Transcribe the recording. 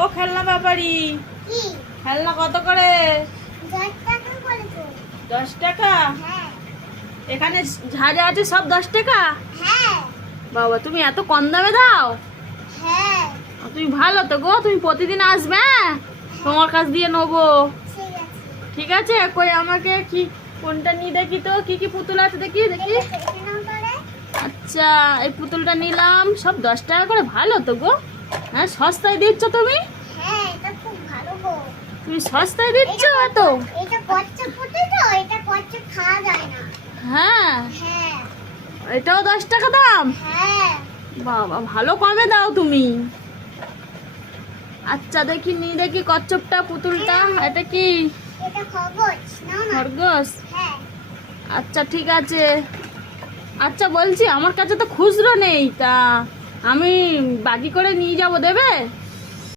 ও খেলনা ব্যাপারি, কি? খেলনা কত করে? 10 টাকা করে তো। 10 টাকা? হ্যাঁ এখানে যা যা আছে সব 10 টাকা? হ্যাঁ বাবা তুমি এত কম দামে দাও? হ্যাঁ তুমি ভালো তো গো, তুমি প্রতিদিন আসবে, হ্যাঁ? তোমার কাছ দিয়ে নেবো। ঠিক আছে। ঠিক আছে, কই আমাকে কি কোনটা নিয়ে দেখি তো, কি কি পুতুল আছে দেখি দেখি। এটা নাও করে। আচ্ছা এই পুতুলটা নিলাম, সব 10 টাকা করে, ভালো তো গো। হ্যাঁ সস্তায় দিচ্ছ তুমি, হ্যাঁ এটা খুব ভালো গো। তুমি সস্তায় দিচ্ছ এত। এটা কচ্ছপ পুতুল তো, এটা কচ্ছপ খাওয়া যায় না। হ্যাঁ হ্যাঁ এটাও 10 টাকা দাম? হ্যাঁ বাবা ভালো কমে দাও তুমি। আচ্ছা দেখি নি দেখি কচ্ছপটা পুতুলটা, এটা কি এটা খরগোশ নাও না। খরগোশ? হ্যাঁ আচ্ছা ঠিক আছে। আচ্ছা বলছি আমার কাছে তো খুচরো নেই, তা আমি বাকি করে নিয়ে যাব, দেবে?